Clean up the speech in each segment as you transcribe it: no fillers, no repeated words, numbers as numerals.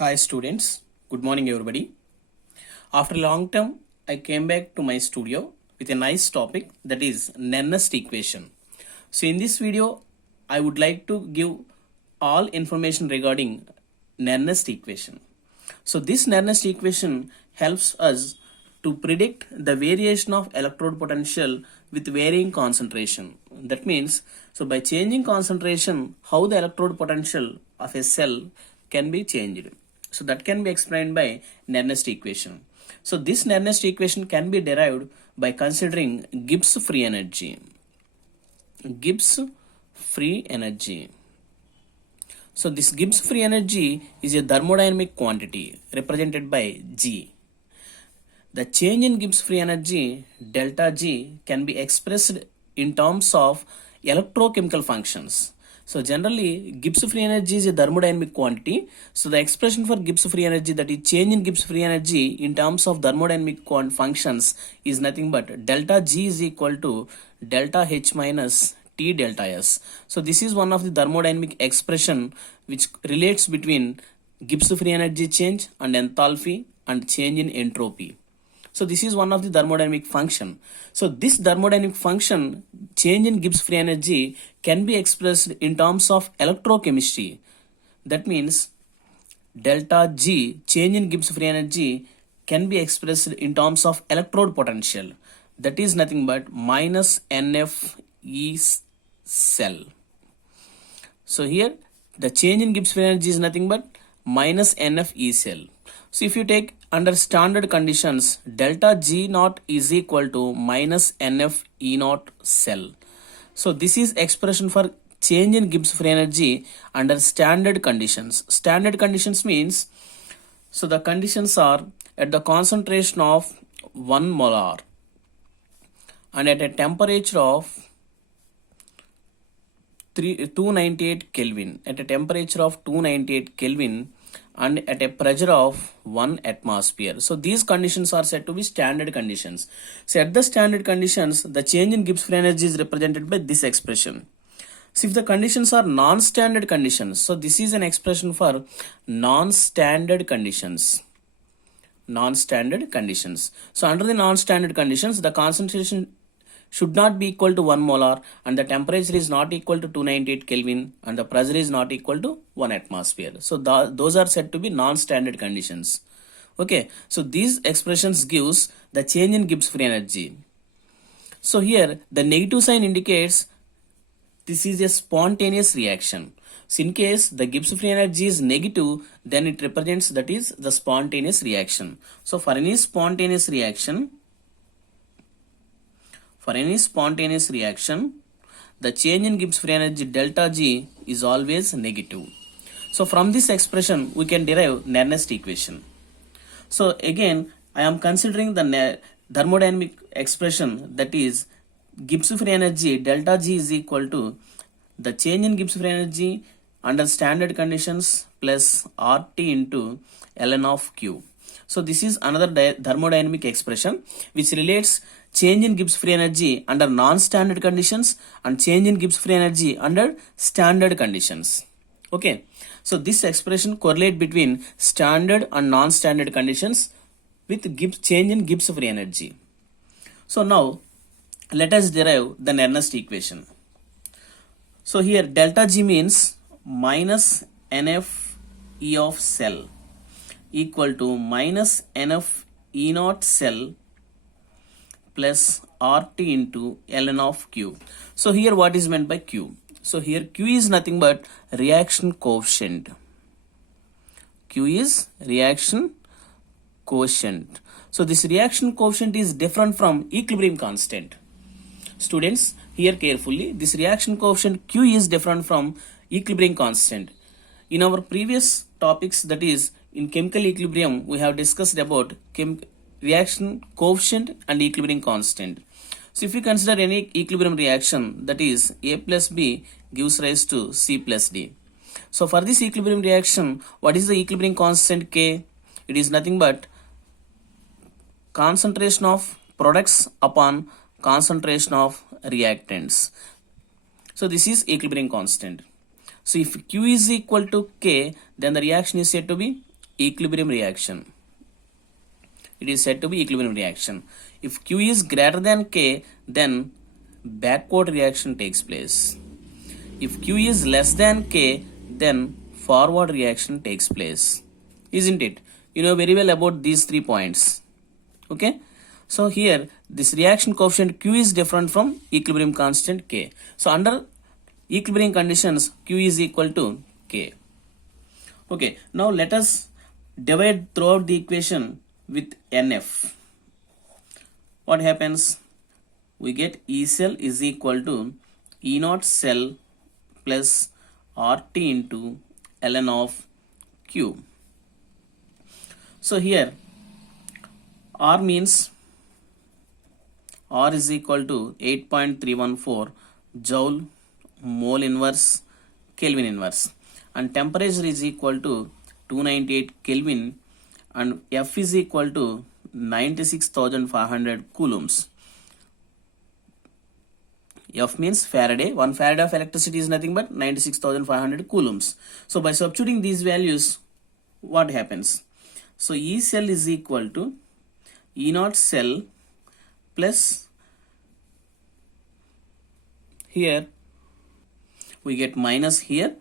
Hi students, good morning everybody. After a long time, I came back to my studio with a nice topic, that is Nernst equation. So in this video, I would like to give all information regarding Nernst equation. So this Nernst equation helps us to predict the variation of electrode potential with varying concentration. That means, so by changing concentration, how the electrode potential of a cell can be changed. So that can be explained by Nernst equation. So this Nernst equation can be derived by considering Gibbs free energy. Gibbs free energy. So this Gibbs free energy is a thermodynamic quantity represented by G. The change in Gibbs free energy delta G can be expressed in terms of electrochemical functions. So generally Gibbs free energy is a thermodynamic quantity. So the expression for Gibbs free energy, that is change in Gibbs free energy in terms of thermodynamic functions, is nothing but delta G is equal to delta H minus T delta S. So this is one of the thermodynamic expression which relates between Gibbs free energy change and enthalpy and change in entropy. So this is one of the thermodynamic function. So this thermodynamic function, change in Gibbs free energy, can be expressed in terms of electrochemistry. That means delta G, change in Gibbs free energy, can be expressed in terms of electrode potential. That is nothing but minus NF E cell. So here the change in Gibbs free energy is nothing but minus NF E cell. So if you take under standard conditions, delta G naught is equal to minus NF E naught cell. So this is expression for change in Gibbs free energy under standard conditions. Standard conditions means, so the conditions are at the concentration of 1 molar and at a temperature of 298 Kelvin, at a temperature of 298 Kelvin and at a pressure of 1 atmosphere. So these conditions are said to be standard conditions. So at the standard conditions, the change in Gibbs free energy is represented by this expression. So if the conditions are non-standard conditions, so this is an expression for non-standard conditions. Non-standard conditions. So under the non-standard conditions, the concentration should not be equal to 1 molar and the temperature is not equal to 298 Kelvin and the pressure is not equal to 1 atmosphere. So those are said to be non-standard conditions. Okay, so these expressions gives the change in Gibbs free energy. So here the negative sign indicates this is a spontaneous reaction. So in case the Gibbs free energy is negative, then it represents that is the spontaneous reaction. So for any spontaneous reaction, the change in Gibbs free energy delta G is always negative. So from this expression, we can derive Nernst equation. So again, I am considering the thermodynamic expression, that is Gibbs free energy delta G is equal to the change in Gibbs free energy under standard conditions plus RT into ln of Q. So this is another thermodynamic expression which relates change in Gibbs free energy under non-standard conditions and change in Gibbs free energy under standard conditions. Okay, so this expression correlate between standard and non-standard conditions with change in Gibbs free energy. So now let us derive the Nernst equation. So here delta G means minus NF E of cell equal to minus NF E naught cell plus RT into ln of Q. So here what is meant by Q? So here Q is nothing but reaction coefficient. Q is reaction quotient. So this reaction coefficient is different from equilibrium constant. Students, hear carefully, this reaction coefficient Q is different from equilibrium constant. In our previous topics, that is in chemical equilibrium, we have discussed about reaction coefficient and equilibrium constant. So if you consider any equilibrium reaction, that is A plus B gives rise to C plus D. So for this equilibrium reaction, what is the equilibrium constant K? It is nothing but concentration of products upon concentration of reactants. So this is equilibrium constant. So if Q is equal to K, then the reaction is said to be equilibrium reaction. It is said to be equilibrium reaction. If Q is greater than K, then backward reaction takes place. If Q is less than K, then forward reaction takes place. Isn't it? You know very well about these 3 points. Okay. So here this reaction coefficient Q is different from equilibrium constant K. So under equilibrium conditions, Q is equal to K. Okay. Now let us divide throughout the equation with NF. What happens? We get E cell is equal to E naught cell plus RT into ln of Q. So here R means R is equal to 8.314 joule mole inverse Kelvin inverse, and temperature is equal to 298 Kelvin, and F is equal to 96,500 coulombs. F means Faraday. 1 Faraday of electricity is nothing but 96,500 coulombs. So by substituting these values, what happens? So E cell is equal to E naught cell plus, here we get minus here.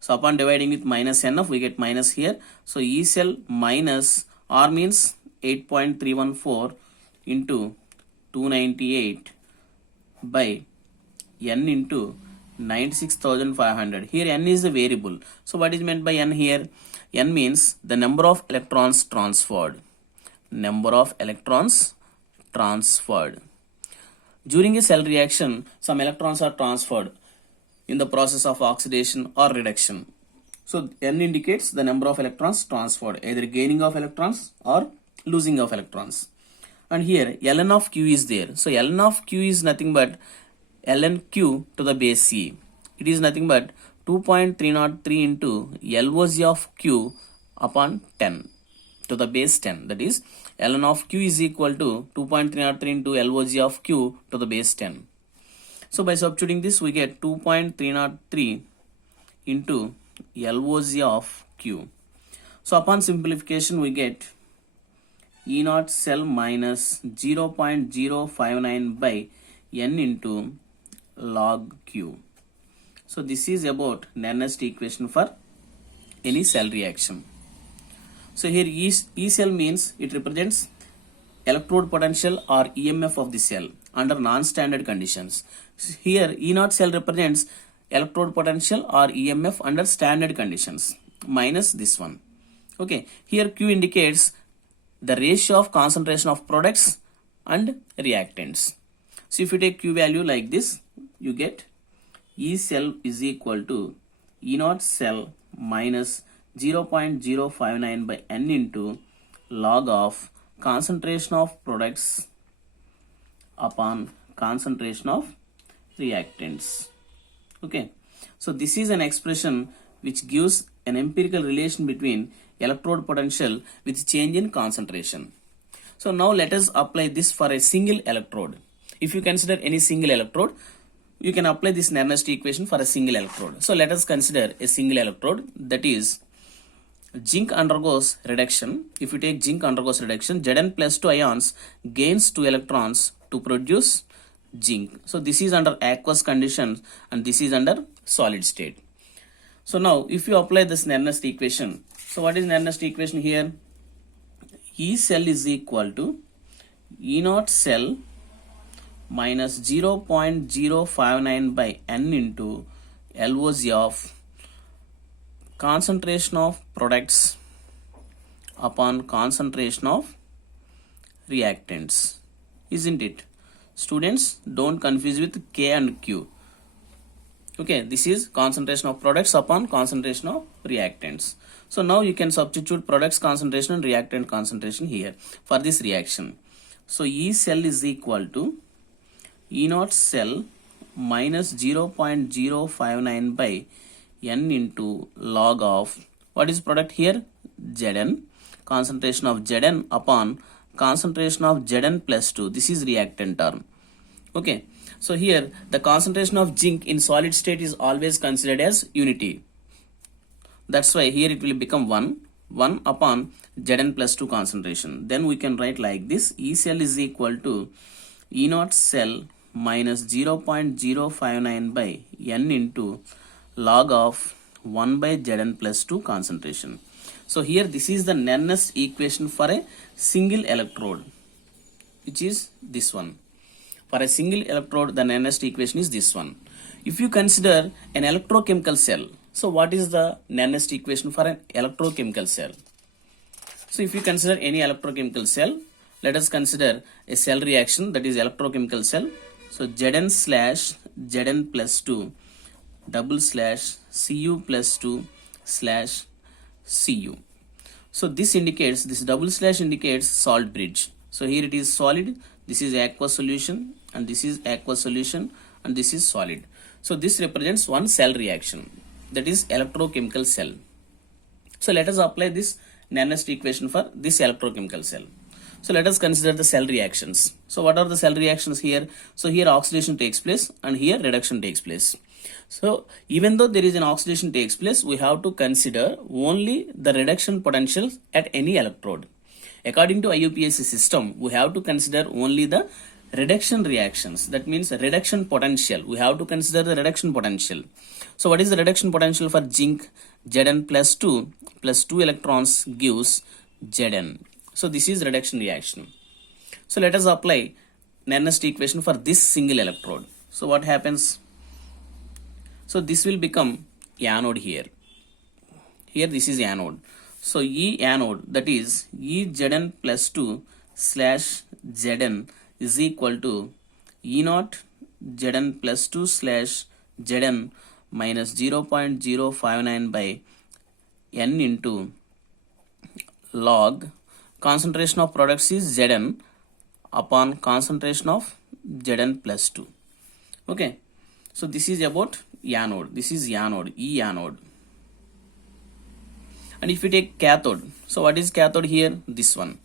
So upon dividing with minus NF, we get minus here. So E cell minus R means 8.314 into 298 by N into 96,500. Here N is the variable. So what is meant by N here? N means the number of electrons transferred. Number of electrons transferred. During a cell reaction, some electrons are transferred in the process of oxidation or reduction. So N indicates the number of electrons transferred, either gaining of electrons or losing of electrons. And here ln of Q is there. So ln of Q is nothing but ln Q to the base C. It is nothing but 2.303 into LOC of Q upon 10 to the base 10. That is ln of Q is equal to 2.303 into LOC of Q to the base 10. So by substituting this, we get 2.303 into LOC of Q. So upon simplification, we get E naught cell minus 0.059 by N into log Q. So this is about Nernst equation for any cell reaction. So here E cell means it represents electrode potential or EMF of the cell under non-standard conditions. Here E naught cell represents electrode potential or EMF under standard conditions minus this one. Okay, here Q indicates the ratio of concentration of products and reactants. So if you take Q value like this, you get E cell is equal to E naught cell minus 0.059 by N into log of concentration of products upon concentration of reactants. Okay, so this is an expression which gives an empirical relation between electrode potential with change in concentration. So now let us apply this for a single electrode. If you consider any single electrode, you can apply this Nernst equation for a single electrode. So let us consider a single electrode, that is zinc undergoes reduction. If you take zinc undergoes reduction, Zn plus 2 ions gains 2 electrons to produce zinc. So this is under aqueous conditions and this is under solid state. So now if you apply this Nernst equation, so what is Nernst equation here? E cell is equal to E naught cell minus 0.059 by N into LOC of concentration of products upon concentration of reactants. Isn't it? Students, don't confuse with K and Q. Okay, this is concentration of products upon concentration of reactants. So now you can substitute products concentration and reactant concentration here for this reaction. So E cell is equal to E naught cell minus 0.059 by N into log of, what is product here? Zn, concentration of Zn upon concentration of Zn plus 2. This is reactant term. Okay, so here the concentration of zinc in solid state is always considered as unity. That's why here it will become 1. 1 upon Zn plus 2 concentration. Then we can write like this: E cell is equal to E naught cell minus 0.059 by N into log of 1 by Zn plus 2 concentration. So here this is the Nernst equation for a single electrode, which is this one. For a single electrode, the Nernst equation is this one. If you consider an electrochemical cell, so what is the Nernst equation for an electrochemical cell? So if you consider any electrochemical cell, let us consider a cell reaction, that is electrochemical cell. So Zn slash Zn plus 2 double slash Cu plus 2 slash Cu. So this indicates, this double slash indicates salt bridge. So here it is solid, this is aqueous solution, and this is aqueous solution, and this is solid. So this represents one cell reaction, that is electrochemical cell. So let us apply this Nernst equation for this electrochemical cell. So let us consider the cell reactions. So what are the cell reactions here? So here oxidation takes place and here reduction takes place. So even though there is an oxidation takes place, we have to consider only the reduction potential at any electrode. According to IUPAC system, we have to consider only the reduction reactions. That means reduction potential. We have to consider the reduction potential. So what is the reduction potential for zinc? Zn plus 2 electrons gives Zn. So this is reduction reaction. So let us apply Nernst equation for this single electrode. So what happens? So this will become anode here. Here this is anode. So E anode, that is E Zn plus 2 slash Zn is equal to E naught Zn plus 2 slash Zn minus 0.059 by N into log concentration of products is Zn upon concentration of Zn plus 2. Okay. So this is about anode. This is anode, E anode. And if you take cathode, so what is cathode here? This one.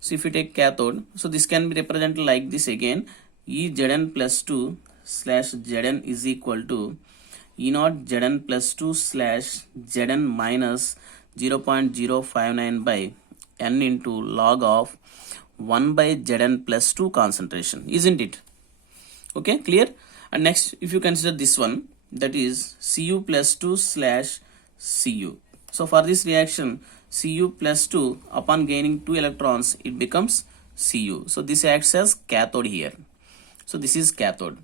So if you take cathode, so this can be represented like this again. E Zn plus 2 slash Zn is equal to E naught Zn plus 2 slash Zn minus 0.059 by N into log of 1 by Zn plus 2 concentration. Isn't it? Okay, clear? And next, if you consider this one, that is Cu plus 2 slash Cu. So for this reaction, Cu plus 2 upon gaining 2 electrons, it becomes Cu. So this acts as cathode here. So this is cathode.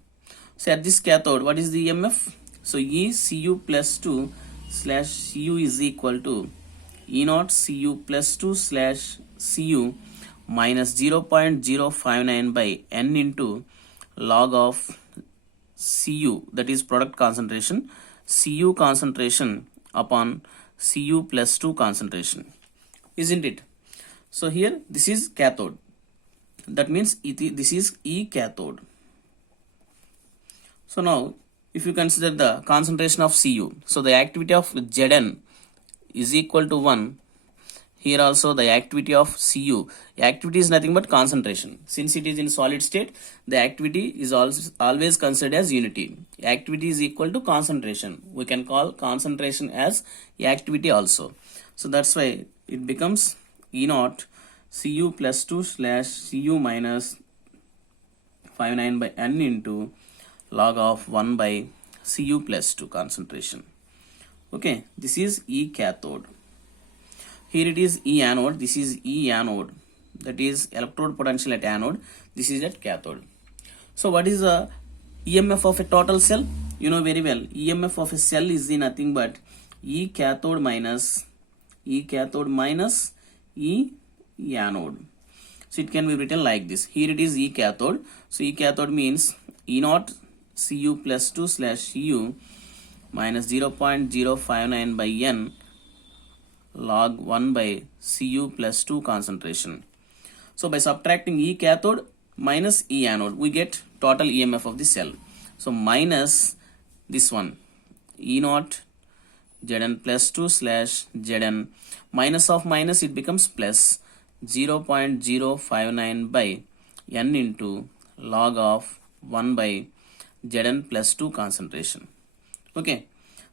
So at this cathode, what is the EMF? So E Cu plus 2 slash Cu is equal to E naught Cu plus 2 slash Cu minus 0.059 by N into log of Cu, that is product concentration, Cu concentration upon Cu plus 2 concentration. Isn't it? So here this is cathode. That means this is E cathode. So now if you consider the concentration of Cu, so the activity of Zn is equal to 1. Here also the activity of Cu. Activity is nothing but concentration. Since it is in solid state, the activity is always considered as unity. Activity is equal to concentration. We can call concentration as activity also. So that's why it becomes E naught Cu plus 2 slash Cu minus 59 by N into log of 1 by Cu plus 2 concentration. Okay, this is E cathode. Here it is E anode, this is E anode, that is electrode potential at anode, this is at cathode. So what is the EMF of a total cell? You know very well, EMF of a cell is nothing but E cathode minus E anode. So it can be written like this. Here it is E cathode. So E cathode means E naught Cu plus 2 slash Cu minus 0.059 by N log 1 by Cu plus 2 concentration. So by subtracting E cathode minus E anode, we get total EMF of the cell. So minus this one, E naught Zn plus 2 slash Zn, minus of minus it becomes plus 0.059 by N into log of 1 by Zn plus 2 concentration. Okay,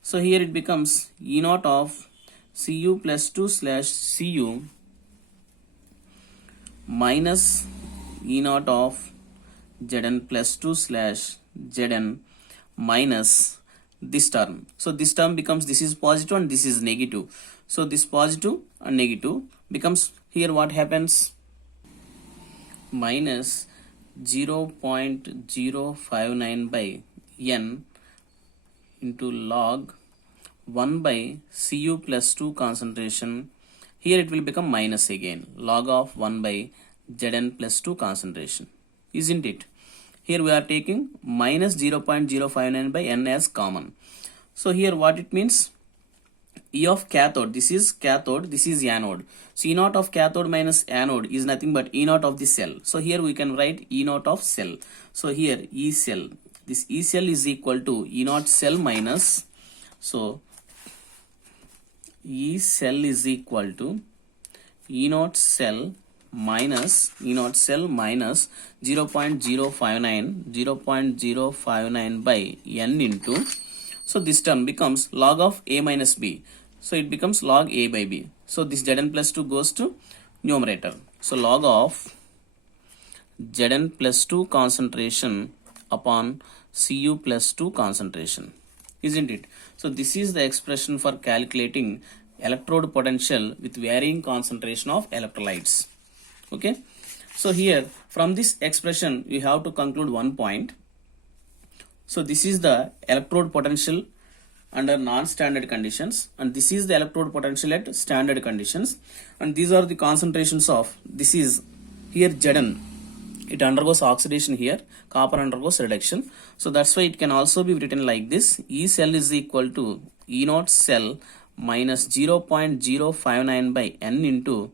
so here it becomes E naught of Cu plus 2 slash Cu minus E naught of Zn plus 2 slash Zn minus this term. So this term becomes, this is positive and this is negative. So this positive and negative becomes, here what happens, minus 0.059 by n into log 1 by Cu plus 2 concentration. Here it will become minus again, log of 1 by Zn plus 2 concentration, isn't it? Here we are taking minus 0.059 by n as common. So here what it means, E of cathode, this is cathode, this is anode. So E naught of cathode minus anode is nothing but E naught of the cell. So here we can write E naught of cell. So here E cell, this E cell is equal to E naught cell minus, so E cell is equal to E naught cell minus 0.059 by n into, so this term becomes log of a minus b, so it becomes log a by b. So this Zn plus 2 goes to numerator. So log of Zn plus 2 concentration upon Cu plus 2 concentration, isn't it? So this is the expression for calculating electrode potential with varying concentration of electrolytes. Okay, so here from this expression you have to conclude one point. So this is the electrode potential under non-standard conditions, and this is the electrode potential at standard conditions, and these are the concentrations of, this is here Zn, it undergoes oxidation here, copper undergoes reduction. So that's why it can also be written like this, E cell is equal to E naught cell minus 0.059 by n into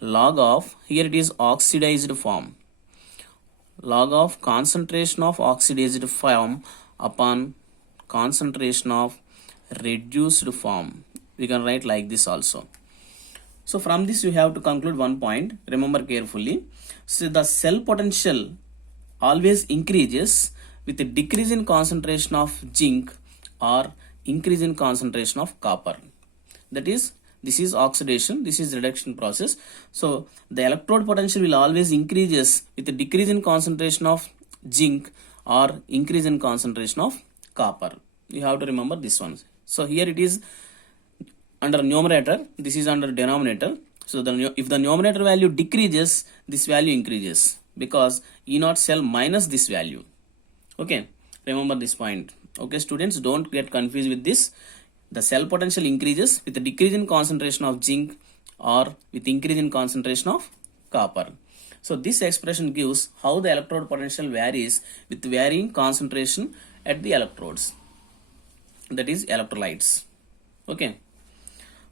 log of, here it is oxidized form, log of concentration of oxidized form upon concentration of reduced form. We can write like this also. So from this you have to conclude one point, remember carefully. So the cell potential always increases with a decrease in concentration of zinc or increase in concentration of copper. That is, this is oxidation, this is reduction process. So the electrode potential will always increases with a decrease in concentration of zinc or increase in concentration of copper. You have to remember this one. So here it is under numerator, this is under denominator. So if the numerator value decreases, this value increases because E naught cell minus this value. Okay, remember this point. Okay students, don't get confused with this. The cell potential increases with a decrease in concentration of zinc or with increase in concentration of copper. So this expression gives how the electrode potential varies with varying concentration at the electrodes, that is electrolytes. Okay,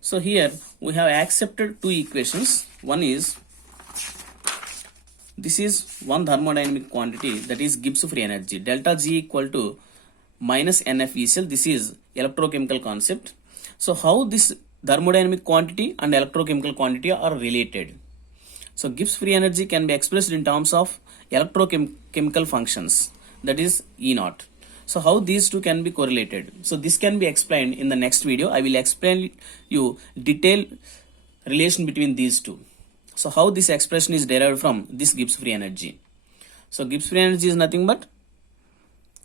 so here we have accepted two equations. One is, this is one thermodynamic quantity, that is Gibbs free energy, delta G equal to minus NF E cell. This is electrochemical concept. So how this thermodynamic quantity and electrochemical quantity are related? So Gibbs free energy can be expressed in terms of electrochemical functions, that is E naught. So how these two can be correlated? So this can be explained in the next video. I will explain you detailed relation between these two. So how this expression is derived from this Gibbs free energy. So Gibbs free energy is nothing but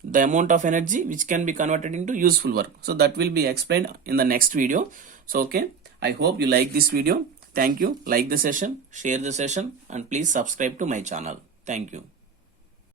the amount of energy which can be converted into useful work. So that will be explained in the next video. So okay, I hope you like this video. Thank you. Like the session, share the session, and please subscribe to my channel. Thank you.